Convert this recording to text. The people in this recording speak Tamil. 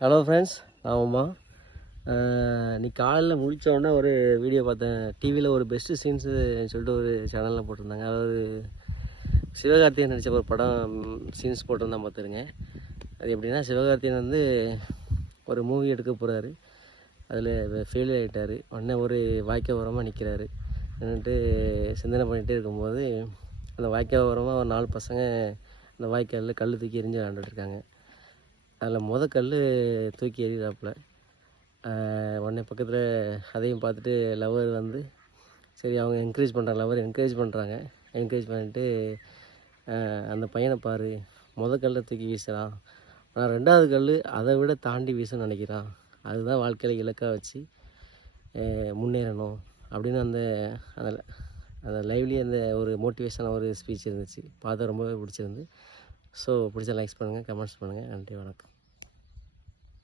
ஹலோ ஃப்ரெண்ட்ஸ் ஆமாம்மா நீ காலையில் முடித்த உடனே ஒரு வீடியோ பார்த்தேன். டிவியில் ஒரு பெஸ்ட்டு சீன்ஸு சொல்லிட்டு ஒரு சேனலில் போட்டிருந்தாங்க. அதாவது சிவகார்த்திகன் நடித்த ஒரு படம் சீன்ஸ் போட்டிருந்தான் பார்த்துருங்க. அது எப்படின்னா சிவகார்த்திகேயன் வந்து ஒரு மூவி எடுக்க போகிறாரு அதில் ஃபெயில் ஆகிட்டார் உடனே ஒரு வாய்க்க ஓரமாக நிற்கிறாரு நின்றுட்டு சிந்தனை பண்ணிகிட்டே இருக்கும்போது அந்த வாய்க்கால் ஓரமாக ஒரு நாலு பசங்க அந்த வாய்க்காலில் கல் தூக்கி எரிஞ்சு விளாண்டுட்டு இருக்காங்க. அதில் முத கல் தூக்கி எறிகிறாப்புல. உடனே பக்கத்தில் அதையும் பார்த்துட்டு லவர் வந்து சரி அவங்க என்கரேஜ் பண்ணுறாங்க லவர் என்கரேஜ் பண்ணுறாங்க என்கரேஜ் பண்ணிட்டு அந்த பையனை பாரு முத கல்லை தூக்கி வீசுகிறான் ஆனால் ரெண்டாவது கல் அதை விட தாண்டி வீச நினைக்கிறான். அதுதான் வாழ்க்கையில் இலக்காக வச்சு முன்னேறணும் அப்படின்னு அந்த அந்த அந்த லைவ்லி அந்த ஒரு மோட்டிவேஷனாக ஒரு ஸ்பீச் இருந்துச்சு. பார்த்து ரொம்பவே பிடிச்சிருந்து. ஸோ பிடிச்ச லைக்ஸ் பண்ணுங்கள் கமெண்ட்ஸ் பண்ணுங்கள் நன்றி வணக்கம்.